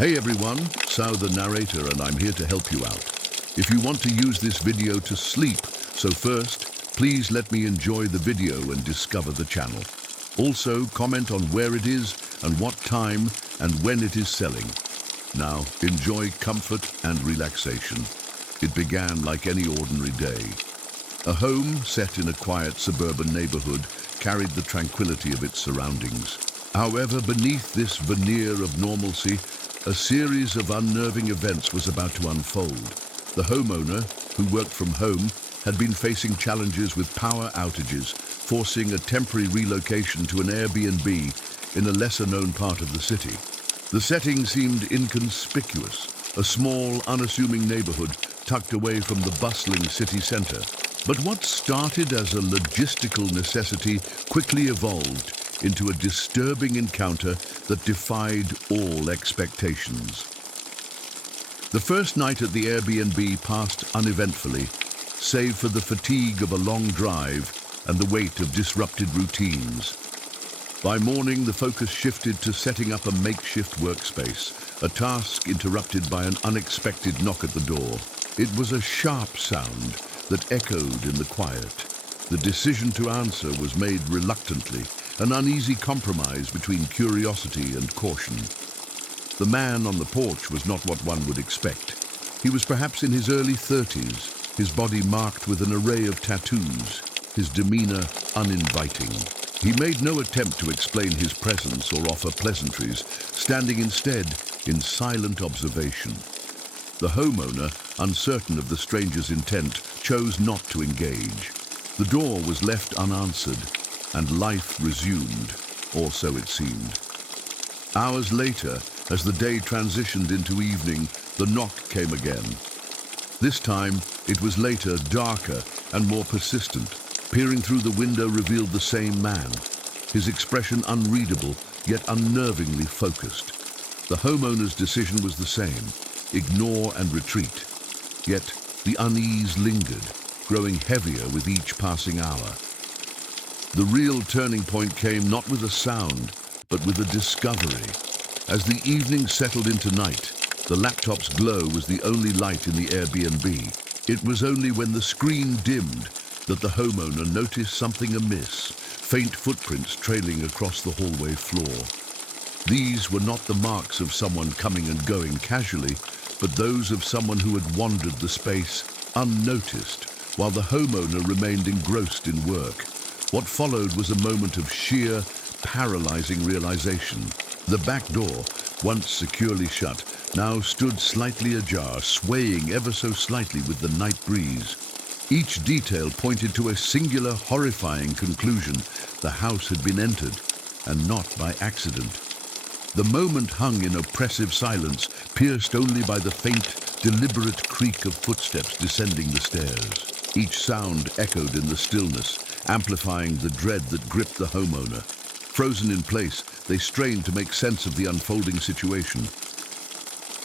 Hey everyone, Sao the narrator, and I'm here to help you out. If you want to use this video to sleep, so first, please let me enjoy the video and discover the channel. Also, comment on where it is and what time and when it is selling. Now, enjoy comfort and relaxation. It began like any ordinary day. A home set in a quiet suburban neighborhood carried the tranquility of its surroundings. However, beneath this veneer of normalcy, a series of unnerving events was about to unfold. The homeowner, who worked from home, had been facing challenges with power outages, forcing a temporary relocation to an Airbnb in a lesser-known part of the city. The setting seemed inconspicuous, a small, unassuming neighborhood tucked away from the bustling city center. But what started as a logistical necessity quickly evolved into a disturbing encounter that defied all expectations. The first night at the Airbnb passed uneventfully, save for the fatigue of a long drive and the weight of disrupted routines. By morning, the focus shifted to setting up a makeshift workspace, a task interrupted by an unexpected knock at the door. It was a sharp sound that echoed in the quiet. The decision to answer was made reluctantly, an uneasy compromise between curiosity and caution. The man on the porch was not what one would expect. He was perhaps in his early 30s, his body marked with an array of tattoos, his demeanor uninviting. He made no attempt to explain his presence or offer pleasantries, standing instead in silent observation. The homeowner, uncertain of the stranger's intent, chose not to engage. The door was left unanswered, and life resumed, or so it seemed. Hours later, as the day transitioned into evening, the knock came again. This time, it was later, darker and more persistent. Peering through the window revealed the same man, his expression unreadable, yet unnervingly focused. The homeowner's decision was the same, ignore and retreat. Yet the unease lingered, growing heavier with each passing hour. The real turning point came not with a sound, but with a discovery. As the evening settled into night, the laptop's glow was the only light in the Airbnb. It was only when the screen dimmed that the homeowner noticed something amiss, faint footprints trailing across the hallway floor. These were not the marks of someone coming and going casually, but those of someone who had wandered the space unnoticed, while the homeowner remained engrossed in work. What followed was a moment of sheer, paralyzing realization. The back door, once securely shut, now stood slightly ajar, swaying ever so slightly with the night breeze. Each detail pointed to a singular, horrifying conclusion. The house had been entered, and not by accident. The moment hung in oppressive silence, pierced only by the faint, deliberate creak of footsteps descending the stairs. Each sound echoed in the stillness, amplifying the dread that gripped the homeowner. Frozen in place, they strained to make sense of the unfolding situation.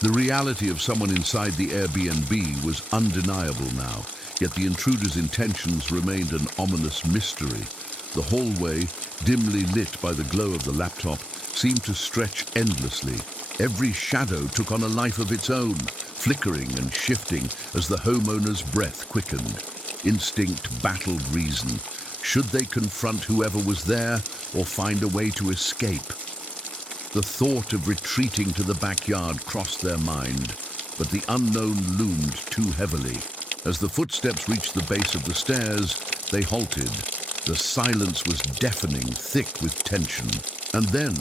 The reality of someone inside the Airbnb was undeniable now, yet the intruder's intentions remained an ominous mystery. The hallway, dimly lit by the glow of the laptop, seemed to stretch endlessly. Every shadow took on a life of its own, flickering and shifting as the homeowner's breath quickened. Instinct battled reason. Should they confront whoever was there or find a way to escape? The thought of retreating to the backyard crossed their mind, but the unknown loomed too heavily. As the footsteps reached the base of the stairs, they halted. The silence was deafening, thick with tension. And then,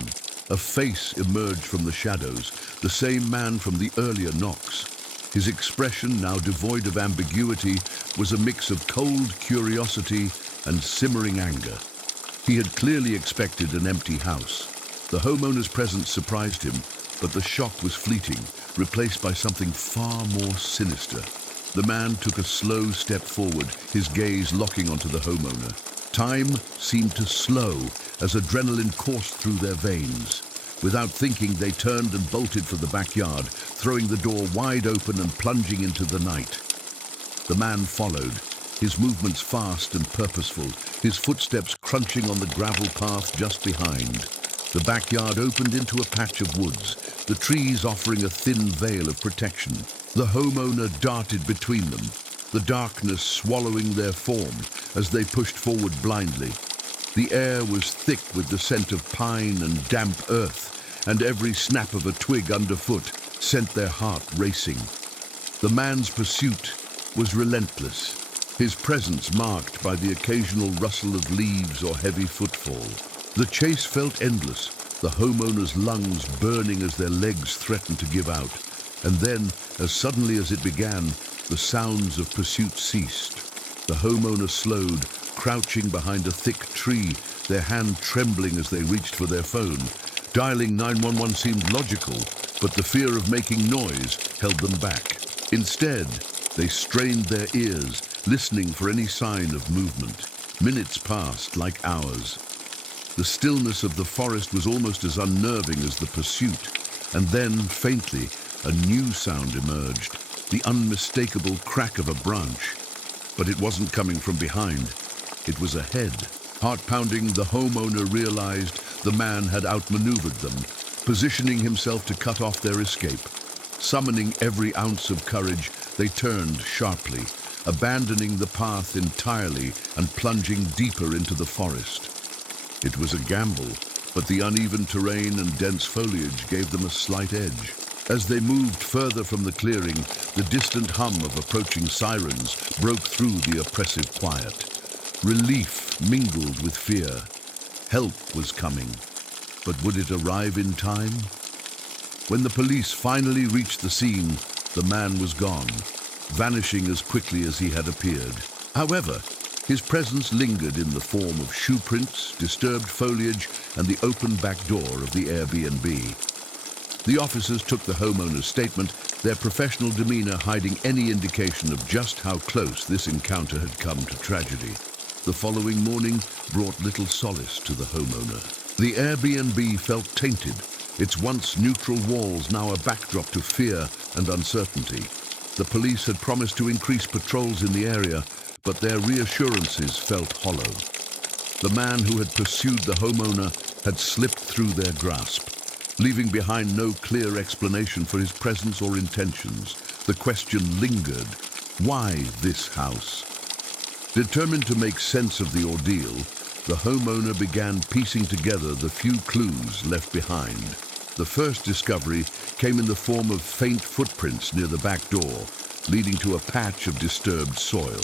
a face emerged from the shadows, the same man from the earlier knocks. His expression, now devoid of ambiguity, was a mix of cold curiosity and simmering anger. He had clearly expected an empty house. The homeowner's presence surprised him, but the shock was fleeting, replaced by something far more sinister. The man took a slow step forward, his gaze locking onto the homeowner. Time seemed to slow as adrenaline coursed through their veins. Without thinking, they turned and bolted for the backyard, throwing the door wide open and plunging into the night. The man followed, his movements fast and purposeful, his footsteps crunching on the gravel path just behind. The backyard opened into a patch of woods, the trees offering a thin veil of protection. The homeowner darted between them, the darkness swallowing their form as they pushed forward blindly. The air was thick with the scent of pine and damp earth, and every snap of a twig underfoot sent their heart racing. The man's pursuit was relentless, his presence marked by the occasional rustle of leaves or heavy footfall. The chase felt endless, the homeowner's lungs burning as their legs threatened to give out. And then, as suddenly as it began, the sounds of pursuit ceased. The homeowner slowed, crouching behind a thick tree, their hand trembling as they reached for their phone. Dialing 911 seemed logical, but the fear of making noise held them back. Instead, they strained their ears, listening for any sign of movement. Minutes passed like hours. The stillness of the forest was almost as unnerving as the pursuit. And then, faintly, a new sound emerged, the unmistakable crack of a branch. But it wasn't coming from behind. It was ahead. Heart-pounding, the homeowner realized the man had outmaneuvered them, positioning himself to cut off their escape. Summoning every ounce of courage, they turned sharply, abandoning the path entirely and plunging deeper into the forest. It was a gamble, but the uneven terrain and dense foliage gave them a slight edge. As they moved further from the clearing, the distant hum of approaching sirens broke through the oppressive quiet. Relief mingled with fear. Help was coming, but would it arrive in time? When the police finally reached the scene, the man was gone, vanishing as quickly as he had appeared. However, his presence lingered in the form of shoe prints, disturbed foliage, and the open back door of the Airbnb. The officers took the homeowner's statement, their professional demeanor hiding any indication of just how close this encounter had come to tragedy. The following morning brought little solace to the homeowner. The Airbnb felt tainted, its once neutral walls now a backdrop to fear and uncertainty. The police had promised to increase patrols in the area, but their reassurances felt hollow. The man who had pursued the homeowner had slipped through their grasp, leaving behind no clear explanation for his presence or intentions. The question lingered, why this house? Determined to make sense of the ordeal, the homeowner began piecing together the few clues left behind. The first discovery came in the form of faint footprints near the back door, leading to a patch of disturbed soil.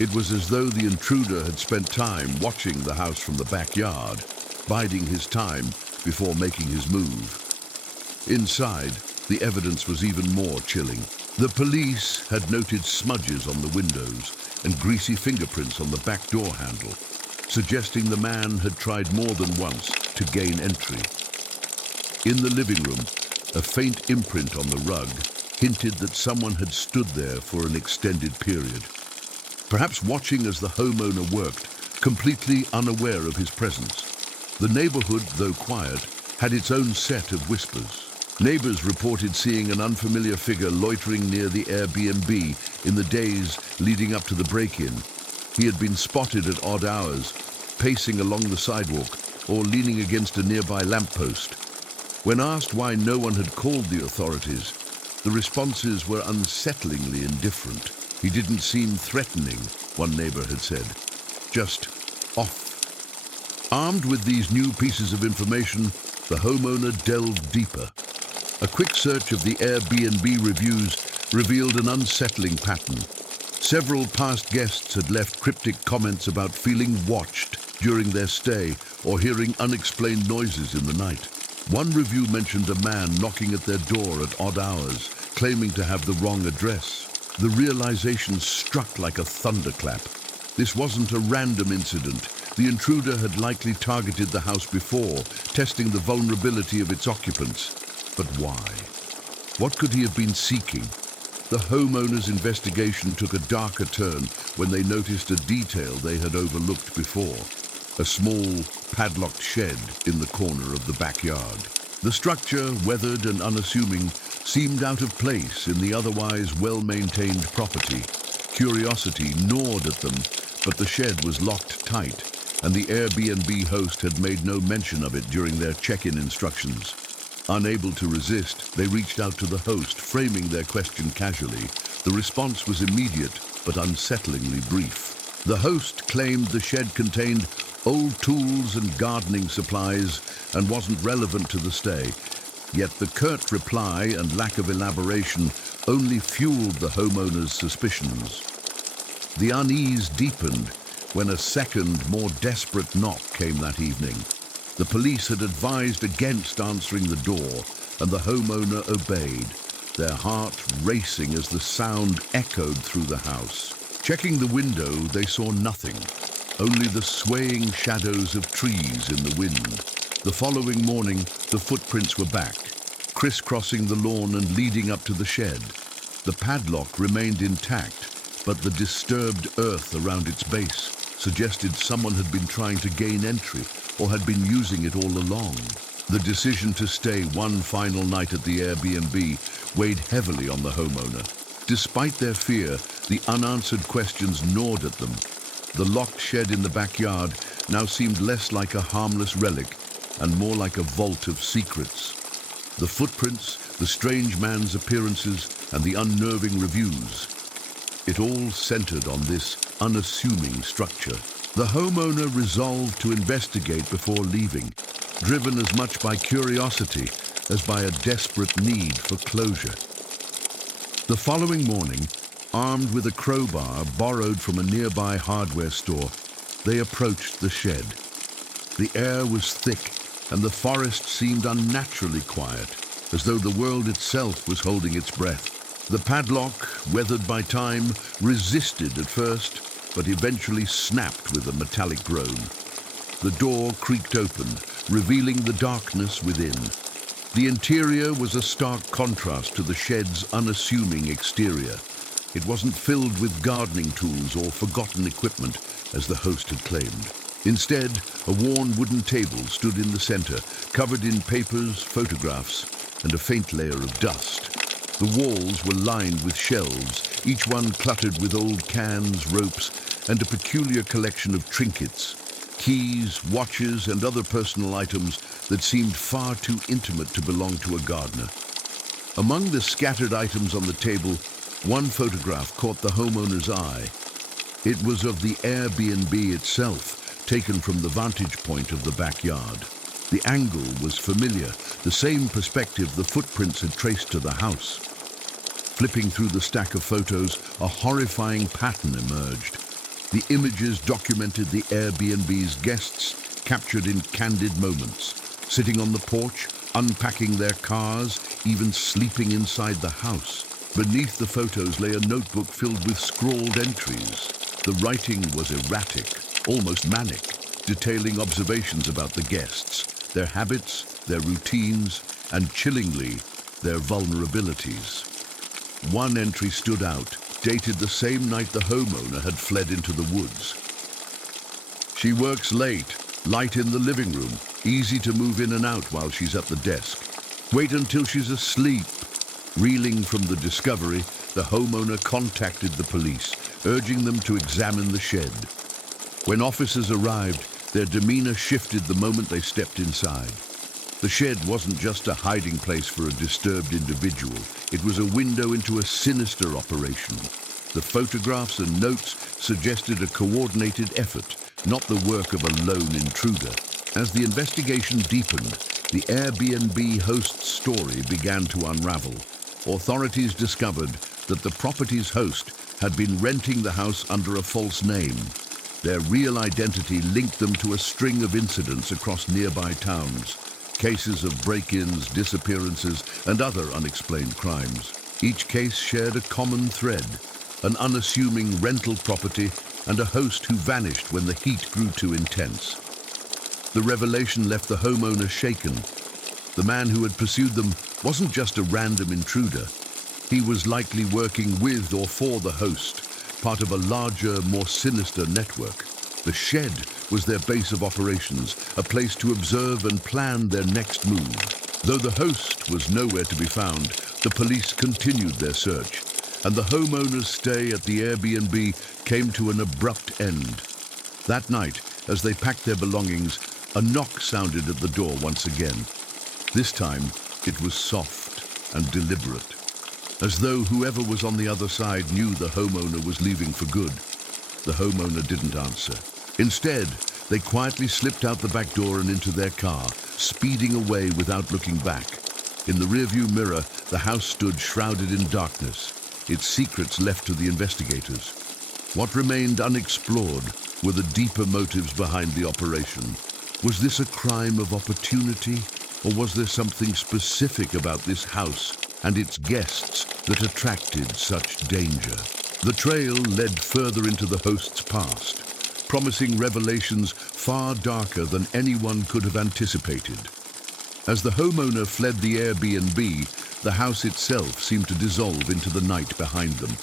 It was as though the intruder had spent time watching the house from the backyard, biding his time before making his move. Inside, the evidence was even more chilling. The police had noted smudges on the windows and greasy fingerprints on the back door handle, suggesting the man had tried more than once to gain entry. In the living room, a faint imprint on the rug hinted that someone had stood there for an extended period, perhaps watching as the homeowner worked, completely unaware of his presence. The neighborhood, though quiet, had its own set of whispers. Neighbors reported seeing an unfamiliar figure loitering near the Airbnb in the days leading up to the break-in. He had been spotted at odd hours, pacing along the sidewalk or leaning against a nearby lamppost. When asked why no one had called the authorities, the responses were unsettlingly indifferent. He didn't seem threatening, one neighbor had said, just off. Armed with these new pieces of information, the homeowner delved deeper. A quick search of the Airbnb reviews revealed an unsettling pattern. Several past guests had left cryptic comments about feeling watched during their stay or hearing unexplained noises in the night. One review mentioned a man knocking at their door at odd hours, claiming to have the wrong address. The realization struck like a thunderclap. This wasn't a random incident. The intruder had likely targeted the house before, testing the vulnerability of its occupants. But why? What could he have been seeking? The homeowner's investigation took a darker turn when they noticed a detail they had overlooked before. A small, padlocked shed in the corner of the backyard. The structure, weathered and unassuming, seemed out of place in the otherwise well-maintained property. Curiosity gnawed at them, but the shed was locked tight, and the Airbnb host had made no mention of it during their check-in instructions. Unable to resist, they reached out to the host, framing their question casually. The response was immediate, but unsettlingly brief. The host claimed the shed contained old tools and gardening supplies and wasn't relevant to the stay. Yet the curt reply and lack of elaboration only fueled the homeowner's suspicions. The unease deepened when a second, more desperate knock came that evening. The police had advised against answering the door, and the homeowner obeyed, their heart racing as the sound echoed through the house. Checking the window, they saw nothing, only the swaying shadows of trees in the wind. The following morning, the footprints were back, crisscrossing the lawn and leading up to the shed. The padlock remained intact, but the disturbed earth around its base suggested someone had been trying to gain entry or had been using it all along. The decision to stay one final night at the Airbnb weighed heavily on the homeowner. Despite their fear, the unanswered questions gnawed at them. The locked shed in the backyard now seemed less like a harmless relic and more like a vault of secrets. The footprints, the strange man's appearances, and the unnerving reviews. It all centered on this unassuming structure. The homeowner resolved to investigate before leaving, driven as much by curiosity as by a desperate need for closure. The following morning, armed with a crowbar borrowed from a nearby hardware store, they approached the shed. The air was thick, and the forest seemed unnaturally quiet, as though the world itself was holding its breath. The padlock, weathered by time, resisted at first, but eventually snapped with a metallic groan. The door creaked open, revealing the darkness within. The interior was a stark contrast to the shed's unassuming exterior. It wasn't filled with gardening tools or forgotten equipment, as the host had claimed. Instead, a worn wooden table stood in the center, covered in papers, photographs, and a faint layer of dust. The walls were lined with shelves, each one cluttered with old cans, ropes, and a peculiar collection of trinkets, keys, watches, and other personal items that seemed far too intimate to belong to a gardener. Among the scattered items on the table, one photograph caught the homeowner's eye. It was of the Airbnb itself, taken from the vantage point of the backyard. The angle was familiar, the same perspective the footprints had traced to the house. Flipping through the stack of photos, a horrifying pattern emerged. The images documented the Airbnb's guests, captured in candid moments, sitting on the porch, unpacking their cars, even sleeping inside the house. Beneath the photos lay a notebook filled with scrawled entries. The writing was erratic, almost manic, detailing observations about the guests, their habits, their routines, and chillingly, their vulnerabilities. One entry stood out, dated the same night the homeowner had fled into the woods. She works late, light in the living room, easy to move in and out while she's at the desk. Wait until she's asleep. Reeling from the discovery, the homeowner contacted the police, urging them to examine the shed. When officers arrived, their demeanor shifted the moment they stepped inside. The shed wasn't just a hiding place for a disturbed individual. It was a window into a sinister operation. The photographs and notes suggested a coordinated effort, not the work of a lone intruder. As the investigation deepened, the Airbnb host's story began to unravel. Authorities discovered that the property's host had been renting the house under a false name. Their real identity linked them to a string of incidents across nearby towns, cases of break-ins, disappearances, and other unexplained crimes. Each case shared a common thread, an unassuming rental property and a host who vanished when the heat grew too intense. The revelation left the homeowner shaken. The man who had pursued them wasn't just a random intruder. He was likely working with or for the host, part of a larger, more sinister network. The shed was their base of operations, a place to observe and plan their next move. Though the host was nowhere to be found, the police continued their search, and the homeowner's stay at the Airbnb came to an abrupt end. That night, As they packed their belongings, a knock sounded at the door once again. This time, it was soft and deliberate, as though whoever was on the other side knew the homeowner was leaving for good. The homeowner didn't answer. Instead, they quietly slipped out the back door and into their car, speeding away without looking back. In the rearview mirror, the house stood shrouded in darkness, its secrets left to the investigators. What remained unexplored were the deeper motives behind the operation. Was this a crime of opportunity, or was there something specific about this house and its guests that attracted such danger? The trail led further into the host's past, promising revelations far darker than anyone could have anticipated. As the homeowner fled the Airbnb, the house itself seemed to dissolve into the night behind them.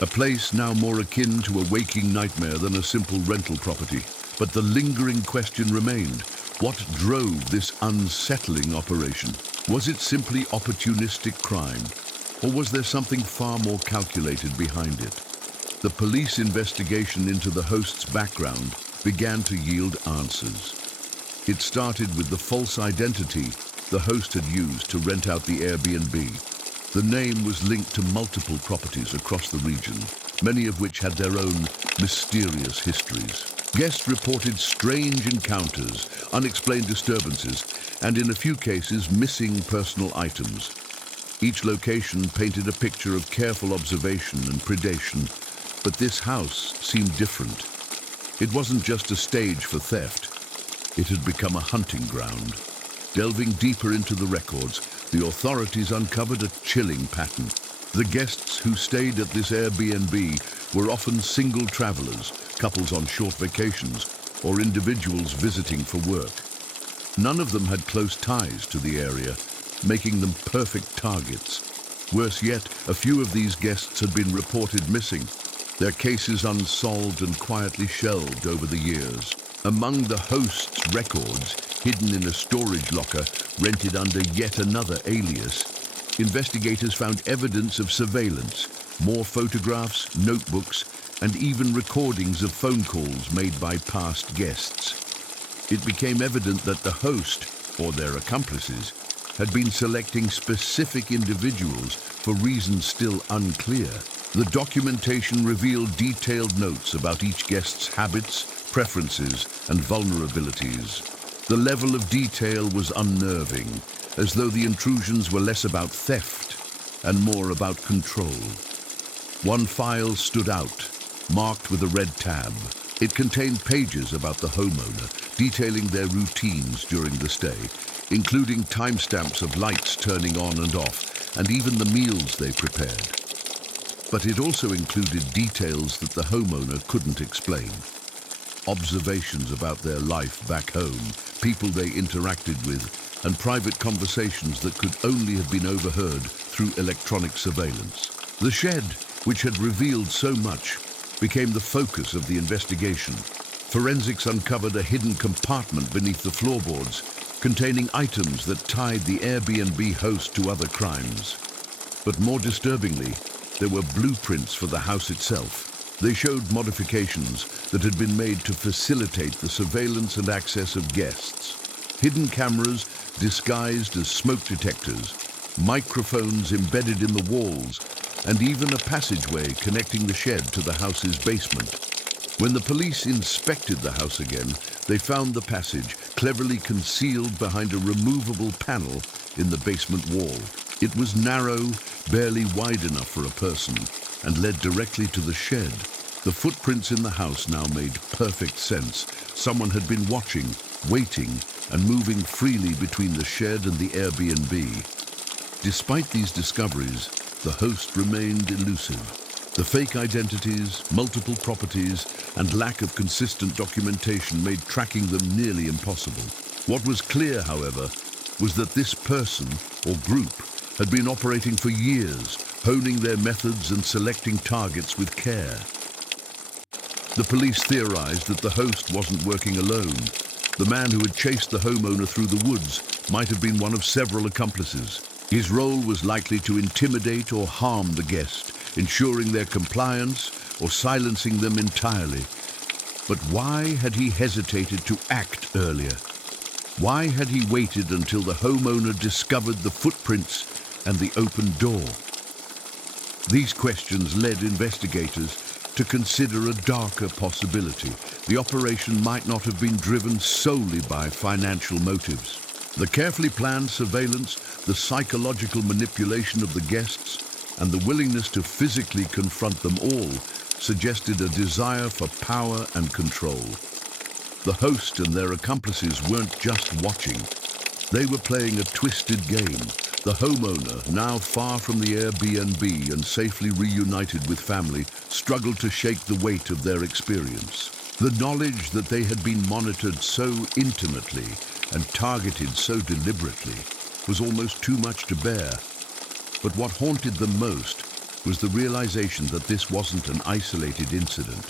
A place now more akin to a waking nightmare than a simple rental property. But the lingering question remained: what drove this unsettling operation? Was it simply opportunistic crime, or was there something far more calculated behind it? The police investigation into the host's background began to yield answers. It started with the false identity the host had used to rent out the Airbnb. The name was linked to multiple properties across the region, many of which had their own mysterious histories. Guests reported strange encounters, unexplained disturbances, and in a few cases, missing personal items. Each location painted a picture of careful observation and predation, but this house seemed different. It wasn't just a stage for theft. It had become a hunting ground. Delving deeper into the records, the authorities uncovered a chilling pattern. The guests who stayed at this Airbnb were often single travelers, couples on short vacations, or individuals visiting for work. None of them had close ties to the area, making them perfect targets. Worse yet, a few of these guests had been reported missing, their cases unsolved and quietly shelved over the years. Among the host's records, hidden in a storage locker rented under yet another alias, investigators found evidence of surveillance, more photographs, notebooks, and even recordings of phone calls made by past guests. It became evident that the host, or their accomplices, had been selecting specific individuals for reasons still unclear. The documentation revealed detailed notes about each guest's habits, preferences, and vulnerabilities. The level of detail was unnerving, as though the intrusions were less about theft and more about control. One file stood out, marked with a red tab. It contained pages about the homeowner, detailing their routines during the stay, including timestamps of lights turning on and off, and even the meals they prepared. But it also included details that the homeowner couldn't explain. Observations about their life back home, people they interacted with, and private conversations that could only have been overheard through electronic surveillance. The shed, which had revealed so much, became the focus of the investigation. Forensics uncovered a hidden compartment beneath the floorboards, containing items that tied the Airbnb host to other crimes. But more disturbingly, there were blueprints for the house itself. They showed modifications that had been made to facilitate the surveillance and access of guests. Hidden cameras disguised as smoke detectors, microphones embedded in the walls, and even a passageway connecting the shed to the house's basement. When the police inspected the house again, they found the passage cleverly concealed behind a removable panel in the basement wall. It was narrow, barely wide enough for a person, and led directly to the shed. The footprints in the house now made perfect sense. Someone had been watching, waiting, and moving freely between the shed and the Airbnb. Despite these discoveries, the host remained elusive. The fake identities, multiple properties, and lack of consistent documentation made tracking them nearly impossible. What was clear, however, was that this person, or group, had been operating for years, honing their methods and selecting targets with care. The police theorized that the host wasn't working alone. The man who had chased the homeowner through the woods might have been one of several accomplices. His role was likely to intimidate or harm the guest, ensuring their compliance or silencing them entirely. But why had he hesitated to act earlier? Why had he waited until the homeowner discovered the footprints and the open door? These questions led investigators to consider a darker possibility. The operation might not have been driven solely by financial motives. The carefully planned surveillance, the psychological manipulation of the guests, and the willingness to physically confront them all suggested a desire for power and control. The host and their accomplices weren't just watching. They were playing a twisted game. The homeowner, now far from the Airbnb and safely reunited with family, struggled to shake the weight of their experience. The knowledge that they had been monitored so intimately and targeted so deliberately was almost too much to bear. But what haunted them most was the realization that this wasn't an isolated incident.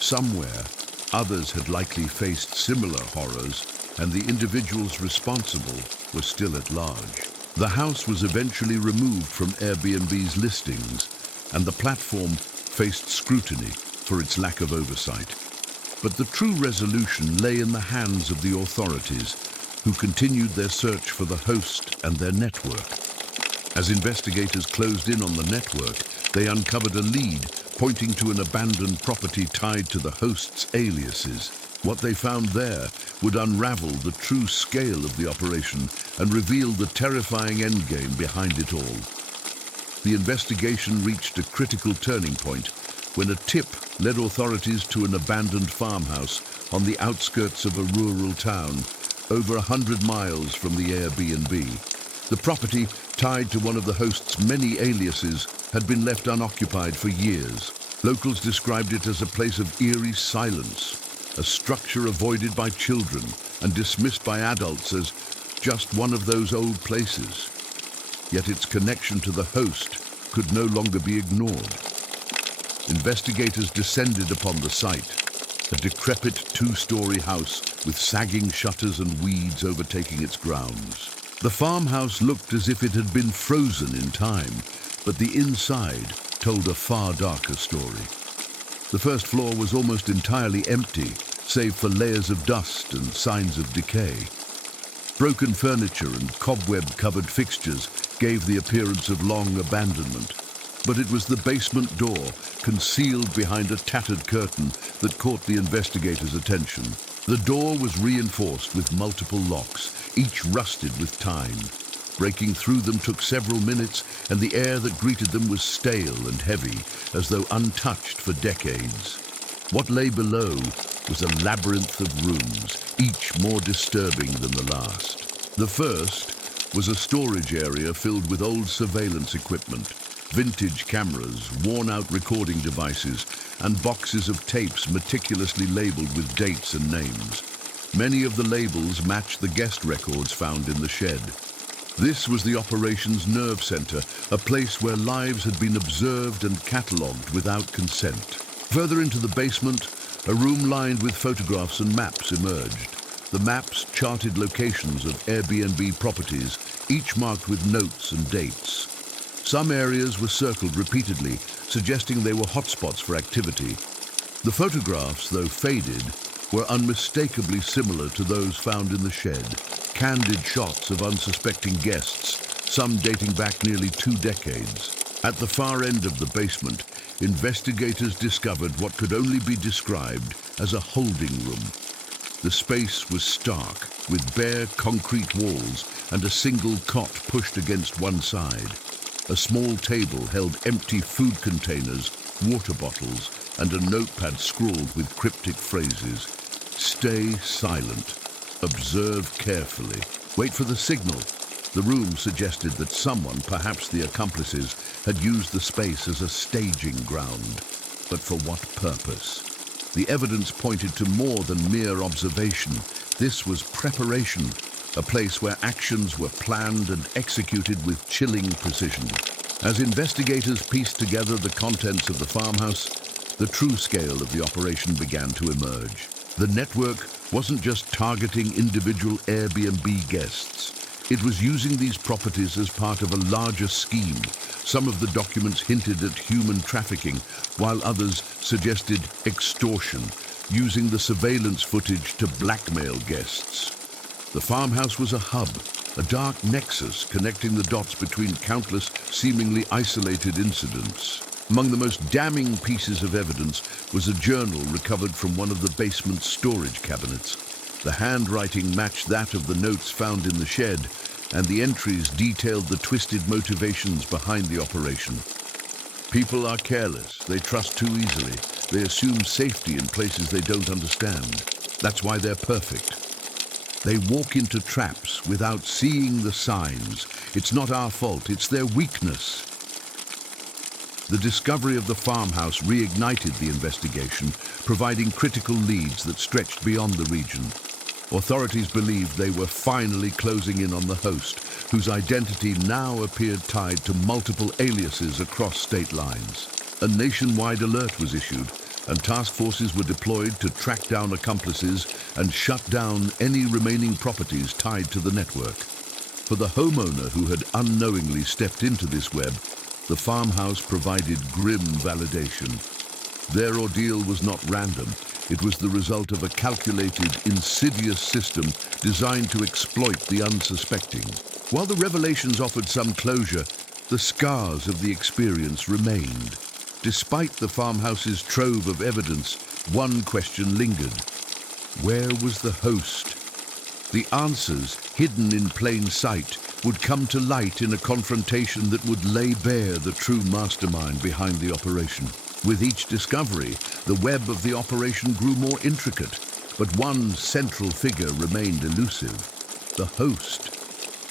Somewhere, others had likely faced similar horrors, and the individuals responsible were still at large. The house was eventually removed from Airbnb's listings, and the platform faced scrutiny for its lack of oversight. But the true resolution lay in the hands of the authorities, who continued their search for the host and their network. As investigators closed in on the network, they uncovered a lead pointing to an abandoned property tied to the host's aliases. What they found there would unravel the true scale of the operation and reveal the terrifying endgame behind it all. The investigation reached a critical turning point when a tip led authorities to an abandoned farmhouse on the outskirts of a rural town, over 100 miles from the Airbnb. The property, tied to one of the host's many aliases, had been left unoccupied for years. Locals described it as a place of eerie silence, a structure avoided by children and dismissed by adults as just one of those old places. Yet its connection to the host could no longer be ignored. Investigators descended upon the site, a decrepit two-story house with sagging shutters and weeds overtaking its grounds. The farmhouse looked as if it had been frozen in time, but the inside told a far darker story. The first floor was almost entirely empty, save for layers of dust and signs of decay. Broken furniture and cobweb-covered fixtures gave the appearance of long abandonment, but it was the basement door, concealed behind a tattered curtain, that caught the investigators' attention. The door was reinforced with multiple locks, each rusted with time. Breaking through them took several minutes, and the air that greeted them was stale and heavy, as though untouched for decades. What lay below was a labyrinth of rooms, each more disturbing than the last. The first was a storage area filled with old surveillance equipment, vintage cameras, worn-out recording devices, and boxes of tapes meticulously labeled with dates and names. Many of the labels matched the guest records found in the shed. This was the operation's nerve center, a place where lives had been observed and catalogued without consent. Further into the basement, a room lined with photographs and maps emerged. The maps charted locations of Airbnb properties, each marked with notes and dates. Some areas were circled repeatedly, suggesting they were hotspots for activity. The photographs, though faded, were unmistakably similar to those found in the shed. Candid shots of unsuspecting guests, some dating back nearly 2 decades. At the far end of the basement, investigators discovered what could only be described as a holding room. The space was stark, with bare concrete walls and a single cot pushed against one side. A small table held empty food containers, water bottles, and a notepad scrawled with cryptic phrases. Stay silent. Observe carefully. Wait for the signal. The room suggested that someone, perhaps the accomplices, had used the space as a staging ground. But for what purpose? The evidence pointed to more than mere observation. This was preparation, a place where actions were planned and executed with chilling precision. As investigators pieced together the contents of the farmhouse, the true scale of the operation began to emerge. The network wasn't just targeting individual Airbnb guests. It was using these properties as part of a larger scheme. Some of the documents hinted at human trafficking, while others suggested extortion, using the surveillance footage to blackmail guests. The farmhouse was a hub, a dark nexus connecting the dots between countless seemingly isolated incidents. Among the most damning pieces of evidence was a journal recovered from one of the basement's storage cabinets. The handwriting matched that of the notes found in the shed, and the entries detailed the twisted motivations behind the operation. People are careless, they trust too easily, they assume safety in places they don't understand. That's why they're perfect. They walk into traps without seeing the signs. It's not our fault, it's their weakness. The discovery of the farmhouse reignited the investigation, providing critical leads that stretched beyond the region. Authorities believed they were finally closing in on the host, whose identity now appeared tied to multiple aliases across state lines. A nationwide alert was issued, and task forces were deployed to track down accomplices and shut down any remaining properties tied to the network. For the homeowner who had unknowingly stepped into this web, the farmhouse provided grim validation. Their ordeal was not random. It was the result of a calculated, insidious system designed to exploit the unsuspecting. While the revelations offered some closure, the scars of the experience remained. Despite the farmhouse's trove of evidence, one question lingered. Where was the host? The answers, hidden in plain sight, would come to light in a confrontation that would lay bare the true mastermind behind the operation. With each discovery, the web of the operation grew more intricate, but one central figure remained elusive: the host.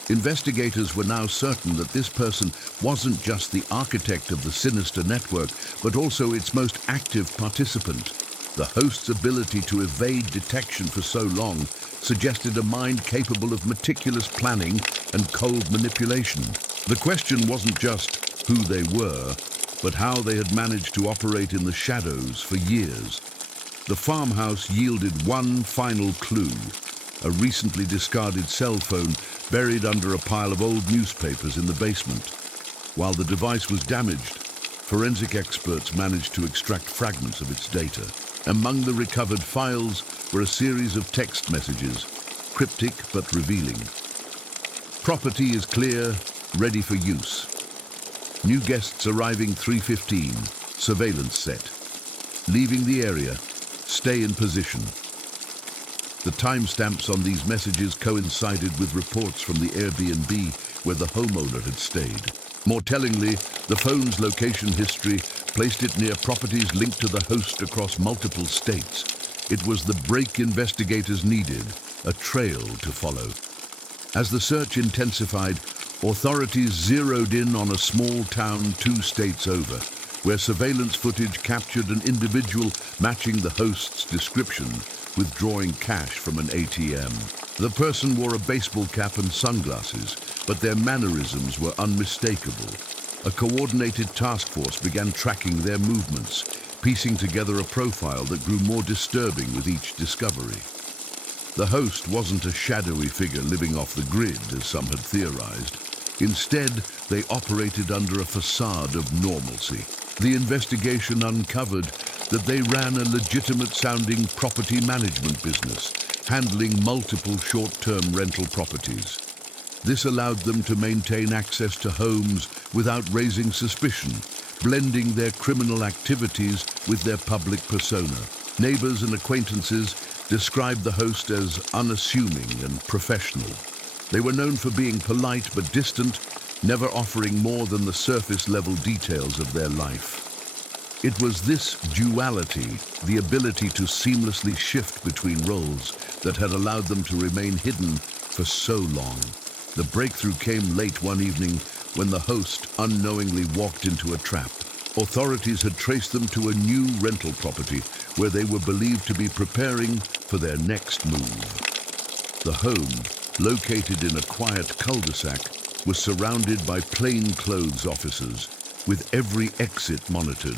Investigators were now certain that this person wasn't just the architect of the sinister network, but also its most active participant. The host's ability to evade detection for so long suggested a mind capable of meticulous planning and cold manipulation. The question wasn't just who they were, but how they had managed to operate in the shadows for years. The farmhouse yielded one final clue: a recently discarded cell phone buried under a pile of old newspapers in the basement. While the device was damaged, forensic experts managed to extract fragments of its data. Among the recovered files were a series of text messages, cryptic but revealing. Property is clear, ready for use. New guests arriving 3:15, surveillance set. Leaving the area, stay in position. The timestamps on these messages coincided with reports from the Airbnb where the homeowner had stayed. More tellingly, the phone's location history placed it near properties linked to the host across multiple states. It was the break investigators needed, a trail to follow. As the search intensified, authorities zeroed in on a small town 2 states over, where surveillance footage captured an individual matching the host's description, withdrawing cash from an ATM. The person wore a baseball cap and sunglasses, but their mannerisms were unmistakable. A coordinated task force began tracking their movements, piecing together a profile that grew more disturbing with each discovery. The host wasn't a shadowy figure living off the grid, as some had theorized. Instead, they operated under a facade of normalcy. The investigation uncovered that they ran a legitimate-sounding property management business, handling multiple short-term rental properties. This allowed them to maintain access to homes without raising suspicion, blending their criminal activities with their public persona. Neighbors and acquaintances described the host as unassuming and professional. They were known for being polite but distant, never offering more than the surface-level details of their life. It was this duality, the ability to seamlessly shift between roles, that had allowed them to remain hidden for so long. The breakthrough came late one evening when the host unknowingly walked into a trap. Authorities had traced them to a new rental property where they were believed to be preparing for their next move. The home, located in a quiet cul-de-sac, was surrounded by plainclothes officers, with every exit monitored.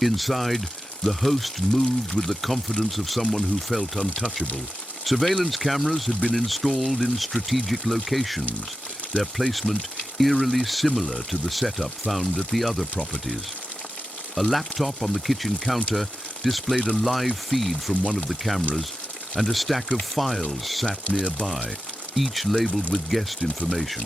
Inside, the host moved with the confidence of someone who felt untouchable. Surveillance cameras had been installed in strategic locations, their placement eerily similar to the setup found at the other properties. A laptop on the kitchen counter displayed a live feed from one of the cameras, and a stack of files sat nearby, each labeled with guest information.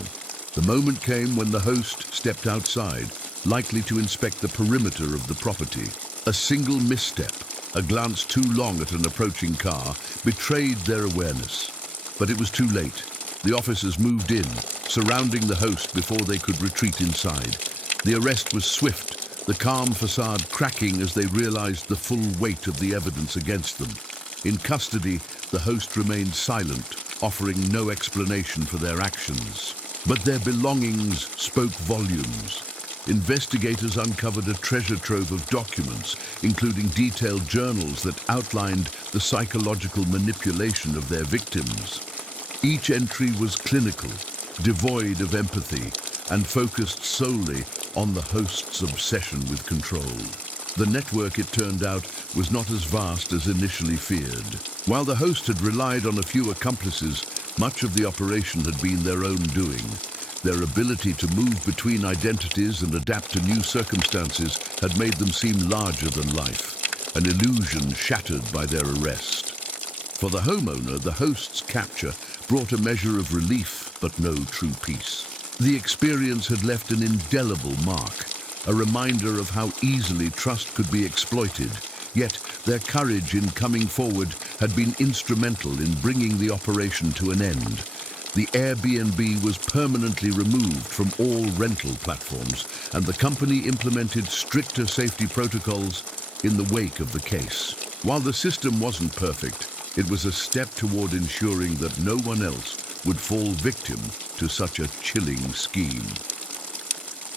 The moment came when the host stepped outside, likely to inspect the perimeter of the property. A single misstep, a glance too long at an approaching car, betrayed their awareness. But it was too late. The officers moved in, surrounding the host before they could retreat inside. The arrest was swift, the calm facade cracking as they realized the full weight of the evidence against them. In custody, the host remained silent, offering no explanation for their actions. But their belongings spoke volumes. Investigators uncovered a treasure trove of documents, including detailed journals that outlined the psychological manipulation of their victims. Each entry was clinical, devoid of empathy, and focused solely on the host's obsession with control. The network, it turned out, was not as vast as initially feared. While the host had relied on a few accomplices, much of the operation had been their own doing. Their ability to move between identities and adapt to new circumstances had made them seem larger than life, an illusion shattered by their arrest. For the homeowner, the host's capture brought a measure of relief, but no true peace. The experience had left an indelible mark, a reminder of how easily trust could be exploited, yet their courage in coming forward had been instrumental in bringing the operation to an end. The Airbnb was permanently removed from all rental platforms, and the company implemented stricter safety protocols in the wake of the case. While the system wasn't perfect, it was a step toward ensuring that no one else would fall victim to such a chilling scheme.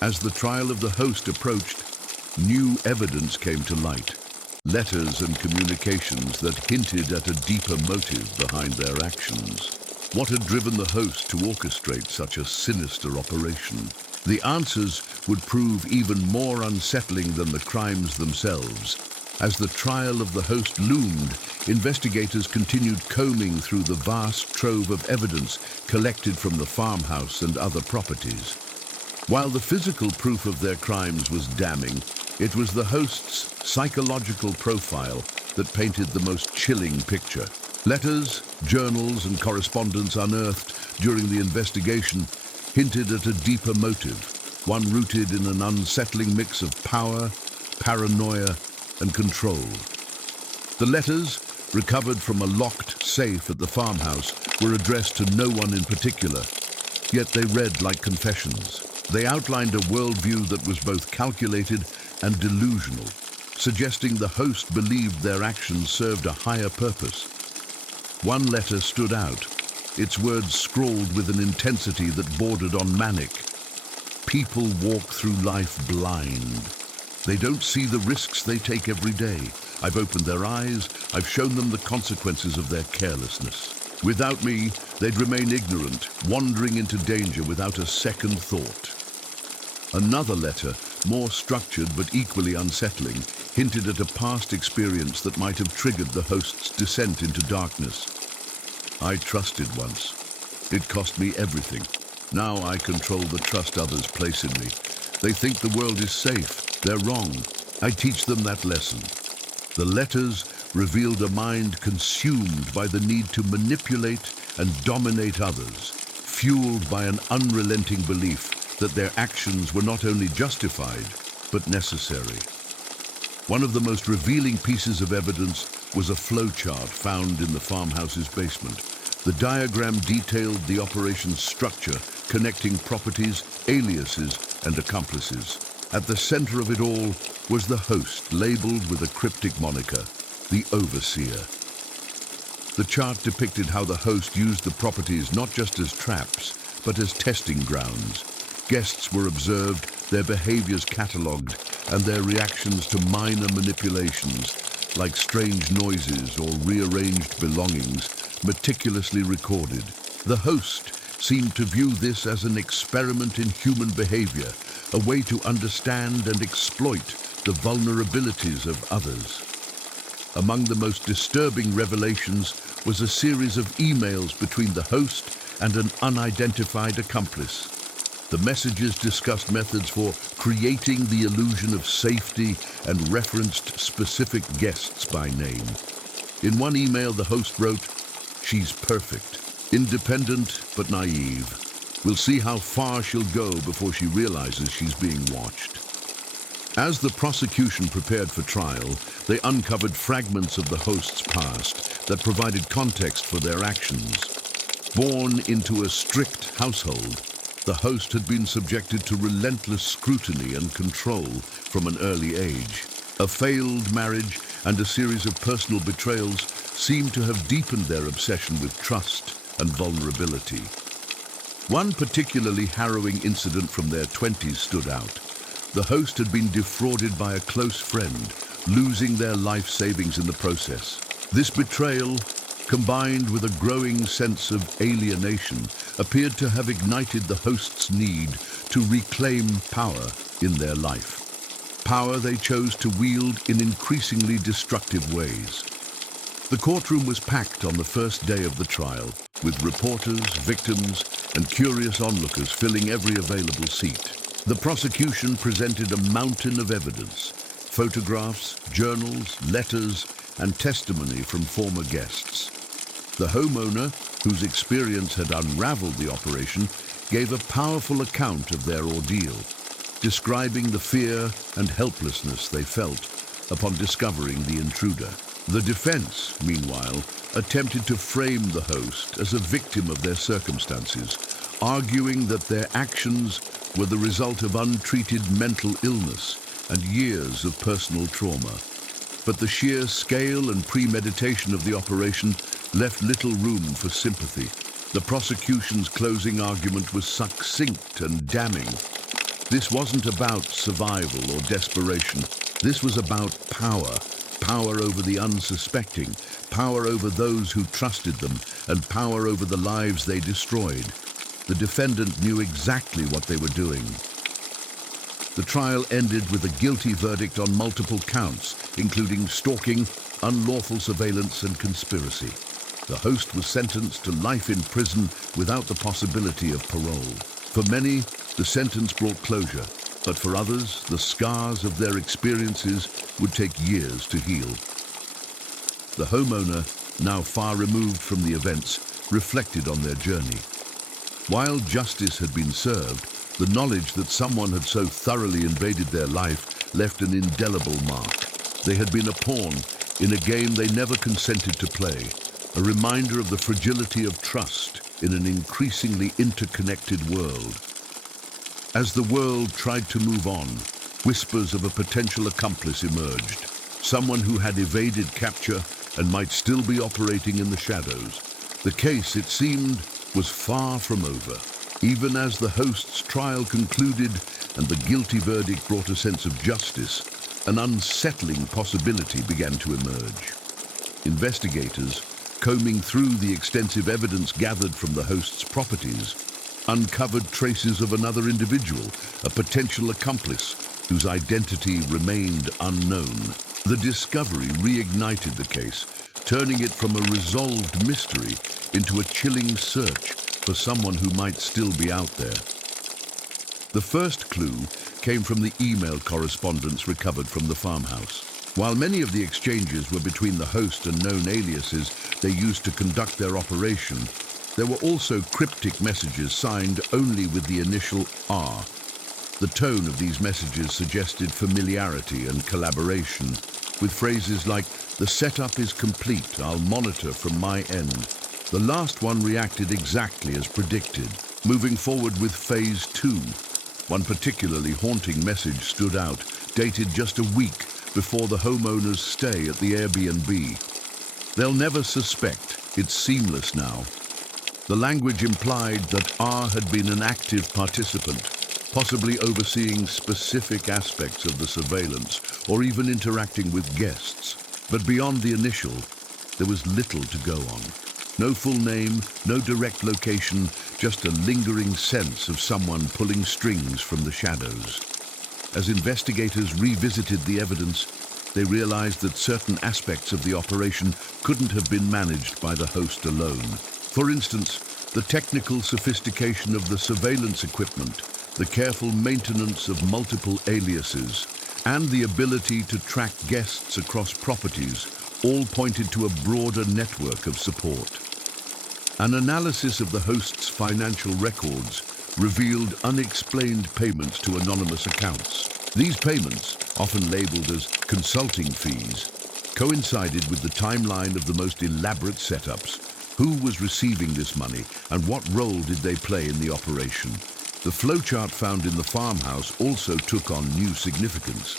As the trial of the host approached, new evidence came to light. Letters and communications that hinted at a deeper motive behind their actions. What had driven the host to orchestrate such a sinister operation? The answers would prove even more unsettling than the crimes themselves. As the trial of the host loomed, investigators continued combing through the vast trove of evidence collected from the farmhouse and other properties. While the physical proof of their crimes was damning, it was the host's psychological profile that painted the most chilling picture. Letters, journals, and correspondence unearthed during the investigation hinted at a deeper motive, one rooted in an unsettling mix of power, paranoia, and control. The letters, recovered from a locked safe at the farmhouse, were addressed to no one in particular, yet they read like confessions. They outlined a worldview that was both calculated and delusional, suggesting the host believed their actions served a higher purpose. One letter stood out, its words scrawled with an intensity that bordered on manic. People walk through life blind. They don't see the risks they take every day. I've opened their eyes, I've shown them the consequences of their carelessness. Without me, they'd remain ignorant, wandering into danger without a second thought. Another letter, more structured but equally unsettling, hinted at a past experience that might have triggered the host's descent into darkness. I trusted once. It cost me everything. Now I control the trust others place in me. They think the world is safe. They're wrong. I teach them that lesson. The letters revealed a mind consumed by the need to manipulate and dominate others, fueled by an unrelenting belief that their actions were not only justified, but necessary. One of the most revealing pieces of evidence was a flowchart found in the farmhouse's basement. The diagram detailed the operation's structure, connecting properties, aliases, and accomplices. At the center of it all was the host, labeled with a cryptic moniker, the Overseer. The chart depicted how the host used the properties not just as traps, but as testing grounds. Guests were observed, their behaviors catalogued, and their reactions to minor manipulations, like strange noises or rearranged belongings, meticulously recorded. The host seemed to view this as an experiment in human behavior, a way to understand and exploit the vulnerabilities of others. Among the most disturbing revelations was a series of emails between the host and an unidentified accomplice. The messages discussed methods for creating the illusion of safety and referenced specific guests by name. In one email, the host wrote, "She's perfect, independent but naive. We'll see how far she'll go before she realizes she's being watched." As the prosecution prepared for trial, they uncovered fragments of the host's past that provided context for their actions. Born into a strict household, the host had been subjected to relentless scrutiny and control from an early age. A failed marriage and a series of personal betrayals seemed to have deepened their obsession with trust and vulnerability. One particularly harrowing incident from their 20s stood out. The host had been defrauded by a close friend, losing their life savings in the process. This betrayal, combined with a growing sense of alienation, appeared to have ignited the host's need to reclaim power in their life. Power they chose to wield in increasingly destructive ways. The courtroom was packed on the first day of the trial, with reporters, victims, and curious onlookers filling every available seat. The prosecution presented a mountain of evidence: photographs, journals, letters, and testimony from former guests. The homeowner, whose experience had unraveled the operation, gave a powerful account of their ordeal, describing the fear and helplessness they felt upon discovering the intruder. The defense, meanwhile, attempted to frame the host as a victim of their circumstances, arguing that their actions were the result of untreated mental illness and years of personal trauma. But the sheer scale and premeditation of the operation left little room for sympathy. The prosecution's closing argument was succinct and damning. This wasn't about survival or desperation. This was about power. Power over the unsuspecting, power over those who trusted them, and power over the lives they destroyed. The defendant knew exactly what they were doing. The trial ended with a guilty verdict on multiple counts, including stalking, unlawful surveillance, and conspiracy. The host was sentenced to life in prison without the possibility of parole. For many, the sentence brought closure, but for others, the scars of their experiences would take years to heal. The homeowner, now far removed from the events, reflected on their journey. While justice had been served, the knowledge that someone had so thoroughly invaded their life left an indelible mark. They had been a pawn in a game they never consented to play, a reminder of the fragility of trust in an increasingly interconnected world. As the world tried to move on, whispers of a potential accomplice emerged, someone who had evaded capture and might still be operating in the shadows. The case, it seemed, was far from over. Even as the host's trial concluded and the guilty verdict brought a sense of justice, an unsettling possibility began to emerge. Investigators, combing through the extensive evidence gathered from the host's properties, uncovered traces of another individual, a potential accomplice whose identity remained unknown. The discovery reignited the case, turning it from a resolved mystery into a chilling search for someone who might still be out there. The first clue came from the email correspondence recovered from the farmhouse. While many of the exchanges were between the host and known aliases they used to conduct their operation, there were also cryptic messages signed only with the initial R. The tone of these messages suggested familiarity and collaboration, with phrases like, "The setup is complete, I'll monitor from my end." The last one reacted exactly as predicted, moving forward with Phase 2. One particularly haunting message stood out, dated just a week before the homeowner's stay at the Airbnb. "They'll never suspect, it's seamless now." The language implied that R had been an active participant, possibly overseeing specific aspects of the surveillance or even interacting with guests. But beyond the initial, there was little to go on. No full name, no direct location, just a lingering sense of someone pulling strings from the shadows. As investigators revisited the evidence, they realized that certain aspects of the operation couldn't have been managed by the host alone. For instance, the technical sophistication of the surveillance equipment the careful maintenance of multiple aliases, and the ability to track guests across properties all pointed to a broader network of support. An analysis of the host's financial records revealed unexplained payments to anonymous accounts. These payments, often labeled as consulting fees, coincided with the timeline of the most elaborate setups. Who was receiving this money and what role did they play in the operation? The flowchart found in the farmhouse also took on new significance.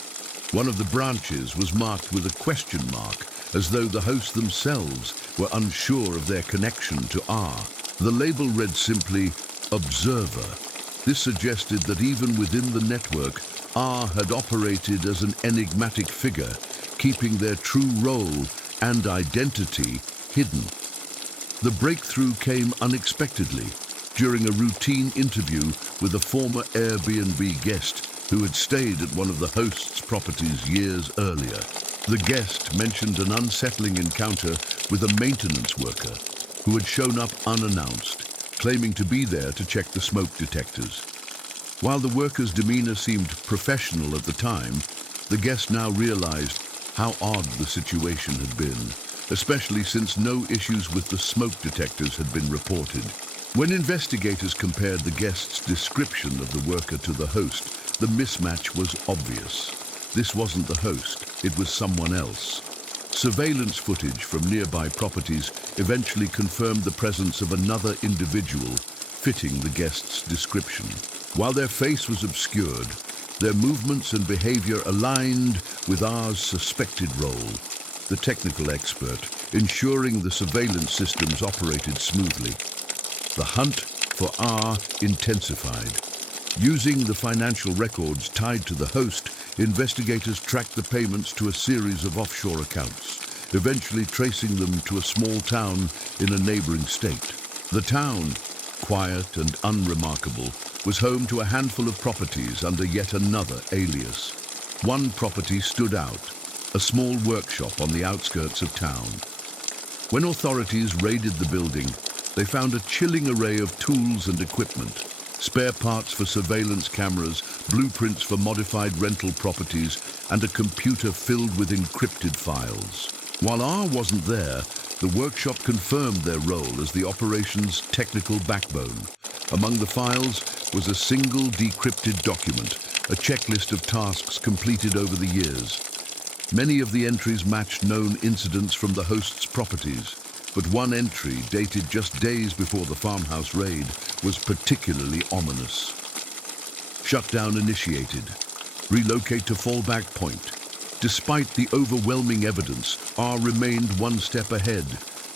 One of the branches was marked with a question mark, as though the hosts themselves were unsure of their connection to R. The label read simply, Observer. This suggested that even within the network, R had operated as an enigmatic figure, keeping their true role and identity hidden. The breakthrough came unexpectedly during a routine interview with a former Airbnb guest who had stayed at one of the host's properties years earlier. The guest mentioned an unsettling encounter with a maintenance worker who had shown up unannounced, claiming to be there to check the smoke detectors. While the worker's demeanor seemed professional at the time, the guest now realized how odd the situation had been, especially since no issues with the smoke detectors had been reported. When investigators compared the guest's description of the worker to the host, the mismatch was obvious. This wasn't the host, it was someone else. Surveillance footage from nearby properties eventually confirmed the presence of another individual fitting the guest's description. While their face was obscured, their movements and behavior aligned with R's suspected role, the technical expert, ensuring the surveillance systems operated smoothly. The hunt for R intensified. Using the financial records tied to the host, investigators tracked the payments to a series of offshore accounts, eventually tracing them to a small town in a neighboring state. The town, quiet and unremarkable, was home to a handful of properties under yet another alias. One property stood out, a small workshop on the outskirts of town. When authorities raided the building, they found a chilling array of tools and equipment, spare parts for surveillance cameras, blueprints for modified rental properties, and a computer filled with encrypted files. While R wasn't there, the workshop confirmed their role as the operation's technical backbone. Among the files was a single decrypted document, a checklist of tasks completed over the years. Many of the entries matched known incidents from the host's properties, but one entry, dated just days before the farmhouse raid, was particularly ominous. Shutdown initiated. Relocate to fallback point. Despite the overwhelming evidence, R remained one step ahead.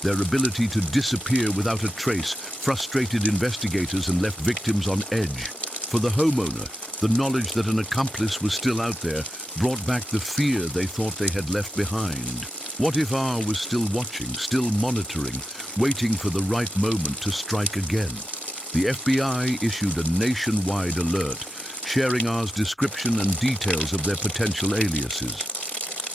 Their ability to disappear without a trace frustrated investigators and left victims on edge. For the homeowner, the knowledge that an accomplice was still out there brought back the fear they thought they had left behind. What if R was still watching, still monitoring, waiting for the right moment to strike again? The FBI issued a nationwide alert, sharing R's description and details of their potential aliases.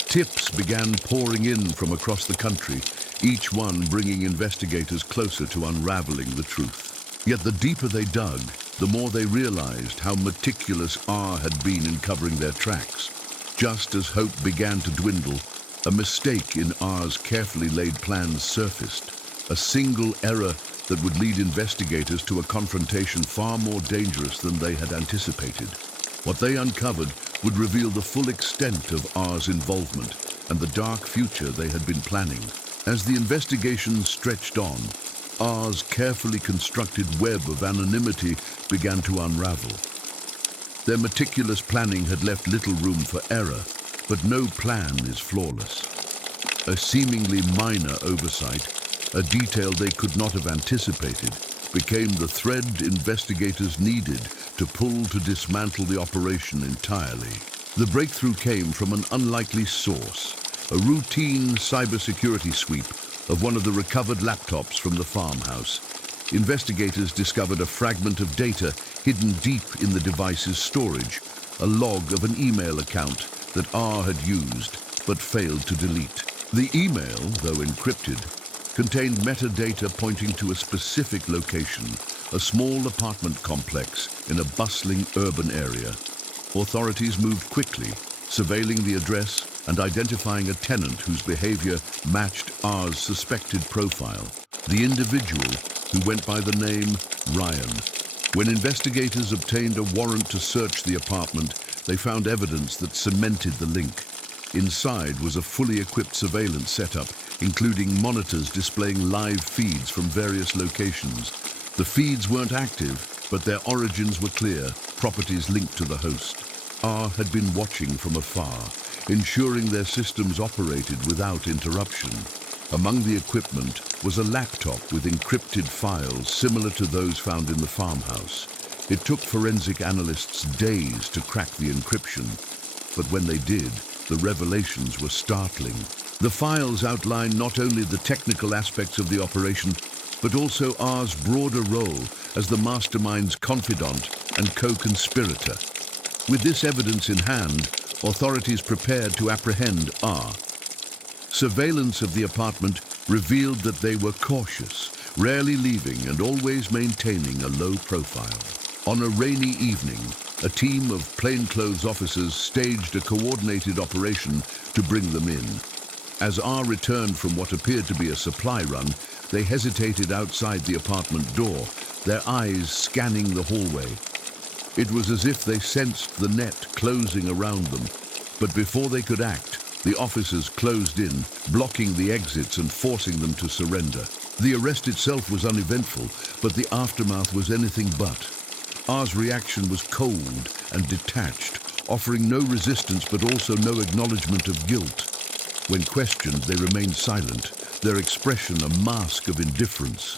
Tips began pouring in from across the country, each one bringing investigators closer to unraveling the truth. Yet the deeper they dug, the more they realized how meticulous R had been in covering their tracks. Just as hope began to dwindle, a mistake in R's carefully laid plans surfaced, a single error that would lead investigators to a confrontation far more dangerous than they had anticipated. What they uncovered would reveal the full extent of R's involvement and the dark future they had been planning. As the investigation stretched on, R's carefully constructed web of anonymity began to unravel. Their meticulous planning had left little room for error, but no plan is flawless. A seemingly minor oversight, a detail they could not have anticipated, became the thread investigators needed to pull to dismantle the operation entirely. The breakthrough came from an unlikely source, a routine cybersecurity sweep of one of the recovered laptops from the farmhouse. Investigators discovered a fragment of data hidden deep in the device's storage, a log of an email account that R had used but failed to delete. The email, though encrypted, contained metadata pointing to a specific location, a small apartment complex in a bustling urban area. Authorities moved quickly, surveilling the address and identifying a tenant whose behavior matched R's suspected profile, the individual who went by the name Ryan. When investigators obtained a warrant to search the apartment, they found evidence that cemented the link. Inside was a fully equipped surveillance setup, including monitors displaying live feeds from various locations. The feeds weren't active, but their origins were clear, properties linked to the host. R had been watching from afar, ensuring their systems operated without interruption. Among the equipment was a laptop with encrypted files similar to those found in the farmhouse. It took forensic analysts days to crack the encryption, but when they did, the revelations were startling. The files outline not only the technical aspects of the operation, but also R's broader role as the mastermind's confidant and co-conspirator. With this evidence in hand, authorities prepared to apprehend R. Surveillance of the apartment revealed that they were cautious, rarely leaving and always maintaining a low profile. On a rainy evening, a team of plainclothes officers staged a coordinated operation to bring them in. As R returned from what appeared to be a supply run, they hesitated outside the apartment door, their eyes scanning the hallway. It was as if they sensed the net closing around them, but before they could act, the officers closed in, blocking the exits and forcing them to surrender. The arrest itself was uneventful, but the aftermath was anything but. R's reaction was cold and detached, offering no resistance but also no acknowledgement of guilt. When questioned, they remained silent, their expression a mask of indifference.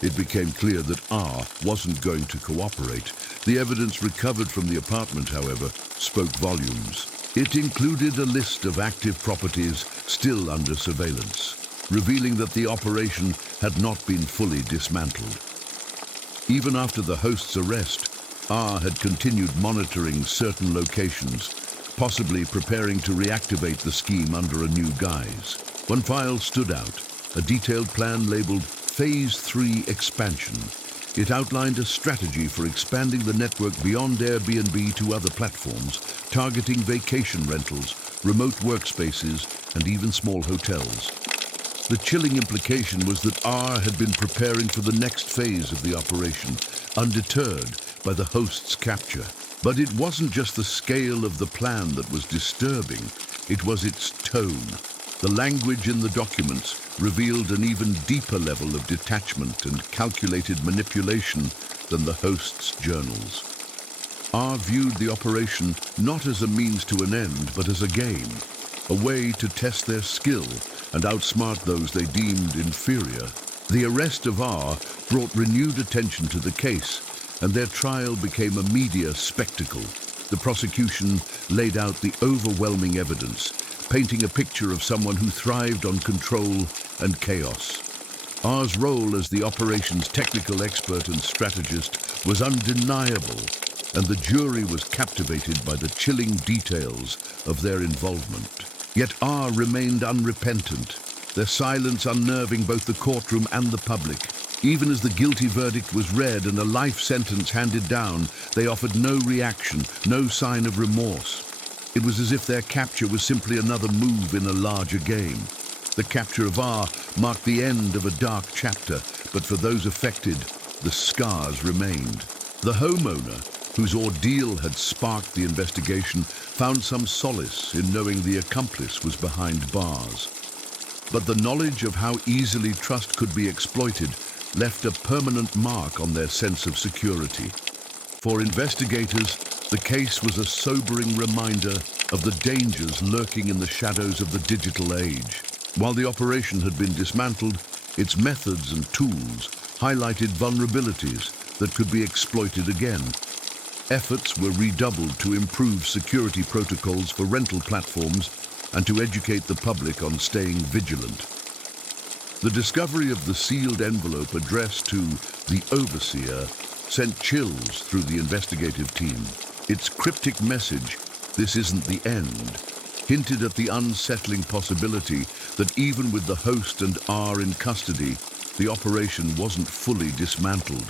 It became clear that R wasn't going to cooperate. The evidence recovered from the apartment, however, spoke volumes. It included a list of active properties still under surveillance, revealing that the operation had not been fully dismantled. Even after the host's arrest, R had continued monitoring certain locations, possibly preparing to reactivate the scheme under a new guise. One file stood out, a detailed plan labeled Phase 3 Expansion. It outlined a strategy for expanding the network beyond Airbnb to other platforms, targeting vacation rentals, remote workspaces, and even small hotels. The chilling implication was that R had been preparing for the next phase of the operation, undeterred by the host's capture. But it wasn't just the scale of the plan that was disturbing, it was its tone. The language in the documents revealed an even deeper level of detachment and calculated manipulation than the host's journals. R viewed the operation not as a means to an end, but as a game, a way to test their skill and outsmart those they deemed inferior. The arrest of R brought renewed attention to the case, and their trial became a media spectacle. The prosecution laid out the overwhelming evidence, painting a picture of someone who thrived on control and chaos. R's role as the operation's technical expert and strategist was undeniable, and the jury was captivated by the chilling details of their involvement. Yet R remained unrepentant, their silence unnerving both the courtroom and the public. Even as the guilty verdict was read and a life sentence handed down, they offered no reaction, no sign of remorse. It was as if their capture was simply another move in a larger game. The capture of R marked the end of a dark chapter, but for those affected, the scars remained. The homeowner, whose ordeal had sparked the investigation, found some solace in knowing the accomplice was behind bars. But the knowledge of how easily trust could be exploited left a permanent mark on their sense of security. For investigators, the case was a sobering reminder of the dangers lurking in the shadows of the digital age. While the operation had been dismantled, its methods and tools highlighted vulnerabilities that could be exploited again. Efforts were redoubled to improve security protocols for rental platforms and to educate the public on staying vigilant. The discovery of the sealed envelope addressed to the Overseer sent chills through the investigative team. Its cryptic message, "This isn't the end," hinted at the unsettling possibility that even with the host and R in custody, the operation wasn't fully dismantled.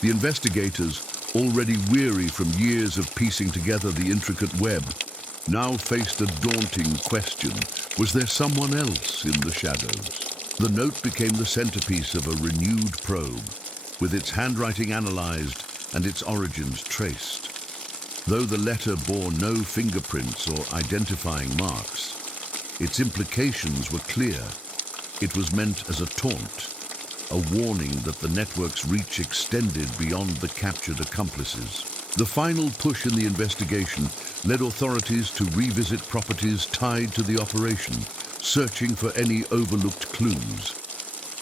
The investigators, already weary from years of piecing together the intricate web, now faced a daunting question. Was there someone else in the shadows? The note became the centerpiece of a renewed probe, with its handwriting analyzed and its origins traced. Though the letter bore no fingerprints or identifying marks, its implications were clear. It was meant as a taunt, a warning that the network's reach extended beyond the captured accomplices. The final push in the investigation led authorities to revisit properties tied to the operation, searching for any overlooked clues.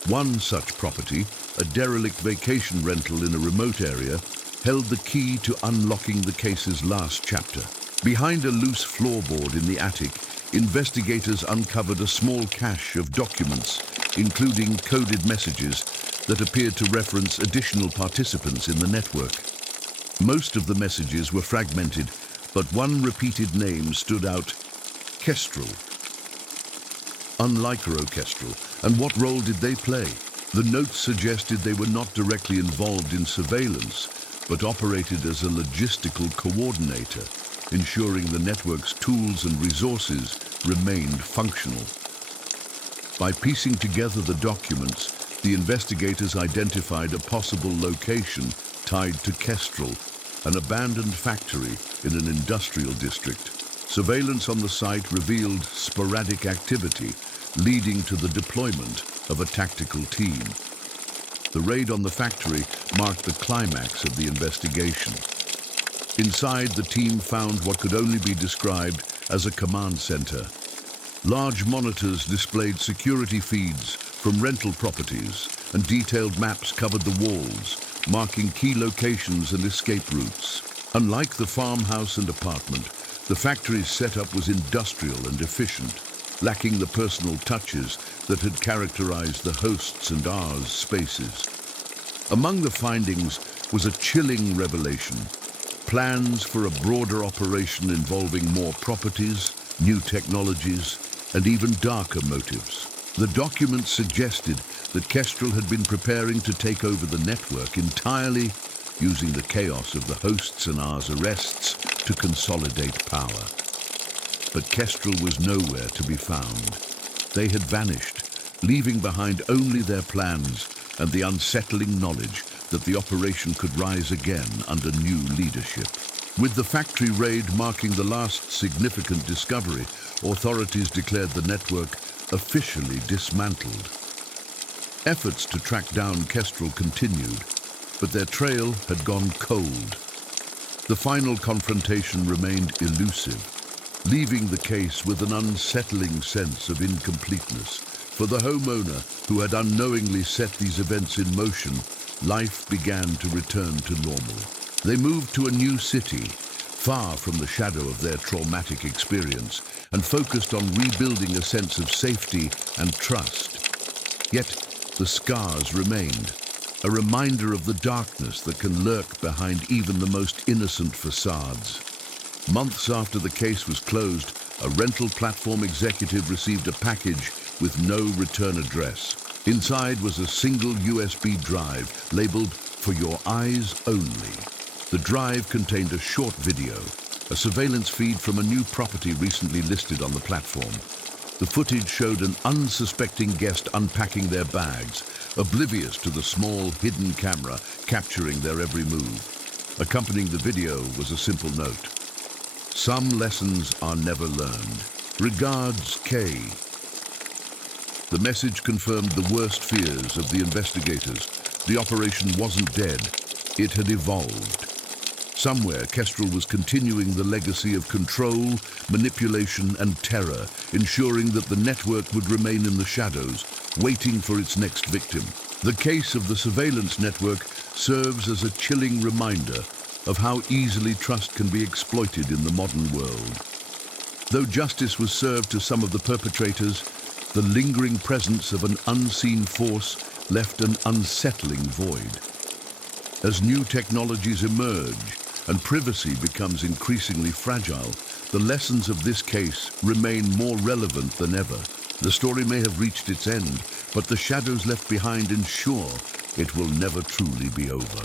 One such property, a derelict vacation rental in a remote area, held the key to unlocking the case's last chapter. Behind a loose floorboard in the attic, investigators uncovered a small cache of documents, including coded messages that appeared to reference additional participants in the network. Most of the messages were fragmented, but one repeated name stood out: Kestrel. Unlike Kestrel, and what role did they play? The notes suggested they were not directly involved in surveillance, but operated as a logistical coordinator, ensuring the network's tools and resources remained functional. By piecing together the documents, the investigators identified a possible location tied to Kestrel, an abandoned factory in an industrial district. Surveillance on the site revealed sporadic activity, leading to the deployment of a tactical team. The raid on the factory marked the climax of the investigation. Inside, the team found what could only be described as a command center. Large monitors displayed security feeds from rental properties, and detailed maps covered the walls, marking key locations and escape routes. Unlike the farmhouse and apartment, the factory's setup was industrial and efficient, lacking the personal touches that had characterized the hosts and ours spaces. Among the findings was a chilling revelation: plans for a broader operation involving more properties, new technologies, and even darker motives. The documents suggested that Kestrel had been preparing to take over the network entirely, using the chaos of the hosts and ours arrests to consolidate power. But Kestrel was nowhere to be found. They had vanished, leaving behind only their plans and the unsettling knowledge that the operation could rise again under new leadership. With the factory raid marking the last significant discovery, authorities declared the network officially dismantled. Efforts to track down Kestrel continued, but their trail had gone cold. The final confrontation remained elusive, leaving the case with an unsettling sense of incompleteness. For the homeowner who had unknowingly set these events in motion, life began to return to normal. They moved to a new city, far from the shadow of their traumatic experience, and focused on rebuilding a sense of safety and trust. Yet, the scars remained, a reminder of the darkness that can lurk behind even the most innocent facades. Months after the case was closed, a rental platform executive received a package with no return address. Inside was a single USB drive labeled "For Your Eyes Only." The drive contained a short video, a surveillance feed from a new property recently listed on the platform. The footage showed an unsuspecting guest unpacking their bags, oblivious to the small hidden camera capturing their every move. Accompanying the video was a simple note: "Some lessons are never learned. Regards, Kay." The message confirmed the worst fears of the investigators. The operation wasn't dead, it had evolved. Somewhere, Kestrel was continuing the legacy of control, manipulation, and terror, ensuring that the network would remain in the shadows, waiting for its next victim. The case of the surveillance network serves as a chilling reminder of how easily trust can be exploited in the modern world. Though justice was served to some of the perpetrators, the lingering presence of an unseen force left an unsettling void. As new technologies emerge and privacy becomes increasingly fragile, the lessons of this case remain more relevant than ever. The story may have reached its end, but the shadows left behind ensure it will never truly be over.